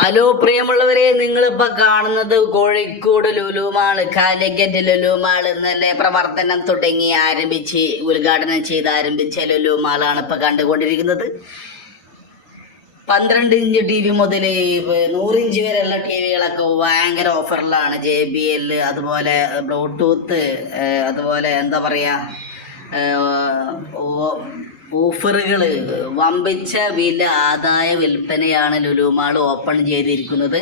Hello പ്രിയമുള്ളവരെ നിങ്ങളിപ്പോ കാണുന്നത് കോഴിക്കോട് ലുലുമാൾ കാലിക്കറ്റ് ലുലുമാൾ ഇന്നലെ പ്രവർത്തനം തുടങ്ങി ആരംഭിച്ച് ഉദ്ഘാടനം ചെയ്ത് ആരംഭിച്ച ലുലുമാളാണ് ഇപ്പൊ കണ്ടുകൊണ്ടിരിക്കുന്നത്. പന്ത്രണ്ട് ഇഞ്ച് ടി വി മുതൽ നൂറ് ഇഞ്ച് വരെയുള്ള ടി വികളൊക്കെ ഭയങ്കര ഓഫറിലാണ്. ജെ ബി എൽ അതുപോലെ ബ്ലൂടൂത്ത് അതുപോലെ എന്താ പറയുക ഓഫറുകൾ വമ്പിച്ച വില ആദായ വിൽപ്പനയാണ് ലുലുമാൾ ഓപ്പൺ ചെയ്തിരിക്കുന്നത്.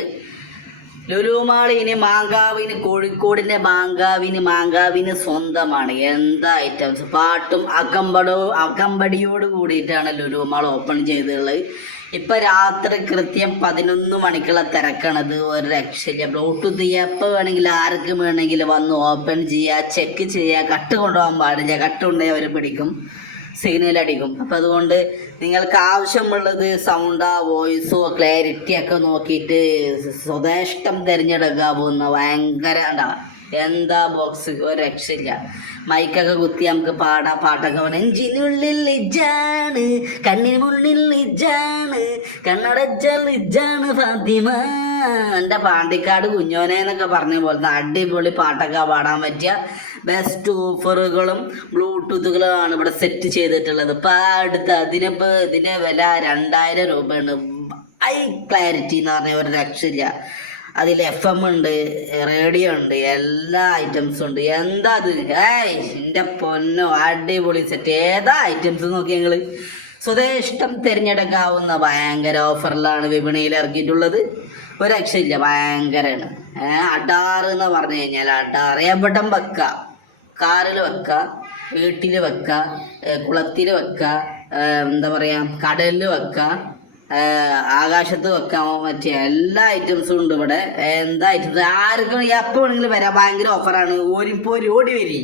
ലുലുമാൾ ഇനി മാങ്കാവിന് കോഴിക്കോടിന്റെ മാങ്കാവിന് മാങ്കാവിന് സ്വന്തമാണ്. എന്താ ഐറ്റംസ്? പാട്ടും അകമ്പടോ അകമ്പടിയോട് കൂടിയിട്ടാണ് ലുലുമാൾ ഓപ്പൺ ചെയ്തിട്ടുള്ളത്. ഇപ്പം രാത്രി കൃത്യം പതിനൊന്ന് മണിക്കുള്ള തിരക്കണത്. ഒരു രക്ഷയില്ല. ബ്ലൂടൂത്ത് എപ്പോൾ വേണമെങ്കിലും ആർക്കും വേണമെങ്കിലും വന്ന് ഓപ്പൺ ചെയ്യുക ചെക്ക് ചെയ്യുക കട്ട് കൊണ്ടുപോകാൻ പാടില്ല. കട്ട് കൊണ്ടുപോയി അവർ പിടിക്കും. സിഗ്നൽ അടിക്കും അപ്പം അതുകൊണ്ട് നിങ്ങൾക്ക് ആവശ്യമുള്ളത് സൗണ്ടാ വോയിസോ ക്ലാരിറ്റി ഒക്കെ നോക്കിയിട്ട് സ്വദേശം തിരഞ്ഞെടുക്കാവുന്ന ഭയങ്കര ഉണ്ടാവാം എന്താ ബോക്സ് ഒരു രക്ഷയില്ല. മൈക്കൊക്കെ കുത്തി നമുക്ക് പാടാ പാട്ടൊക്കെ നെഞ്ചിനുള്ളിൽ കണ്ണിന് കണ്ണിനുള്ളിൽ ലിജാണ് കണ്ണടച്ച ലിജാണ് ഫാത്തിമ. എന്റെ പാണ്ടിക്കാട് കുഞ്ഞോനെ എന്നൊക്കെ പറഞ്ഞ പോലത്തെ അടിപൊളി പാട്ടൊക്കെ പാടാൻ പറ്റിയ ബെസ്റ്റ് ഓഫറുകളും ബ്ലൂടൂത്തുകളുമാണ് ഇവിടെ സെറ്റ് ചെയ്തിട്ടുള്ളത്. ഇപ്പൊ അടുത്ത് അതിനിപ്പോൾ ഇതിന്റെ വില രണ്ടായിരം രൂപയാണ്. ഹൈ ക്ലാരിറ്റി എന്ന് പറഞ്ഞ ഒരു രക്ഷയില്ല. അതിൽ എഫ് എം ഉണ്ട് റേഡിയോ ഉണ്ട് എല്ലാ ഐറ്റംസും ഉണ്ട്. എന്താ അത്? ഏയ് എന്റെ പൊന്നോ അടിപൊളി സെറ്റ് ഏതാ ഐറ്റംസ് നോക്കി ഞങ്ങൾ സ്വദേശം തിരഞ്ഞെടുക്കാവുന്ന ഭയങ്കര ഓഫറിലാണ് വിപണിയിൽ ഇറക്കിയിട്ടുള്ളത്. ഒരു രക്ഷയില്ല ഭയങ്കരമാണ് അടാറ് എന്ന് പറഞ്ഞു കഴിഞ്ഞാൽ അടാറ്. എവിടം വെക്ക? കാറിൽ വെക്ക വീട്ടിൽ വെക്ക കുളത്തിൽ വെക്ക എന്താ പറയുക കടലിൽ വെക്ക ആകാശത്ത് വെക്കാൻ പറ്റിയ എല്ലാ ഐറ്റംസും ഉണ്ട് ഇവിടെ. എന്താ ഐറ്റംസ്? ആർക്കും എപ്പോൾ വേണമെങ്കിലും വരാം. ഭയങ്കര ഓഫറാണ് ഓരിപ്പോ ഓടി വരി.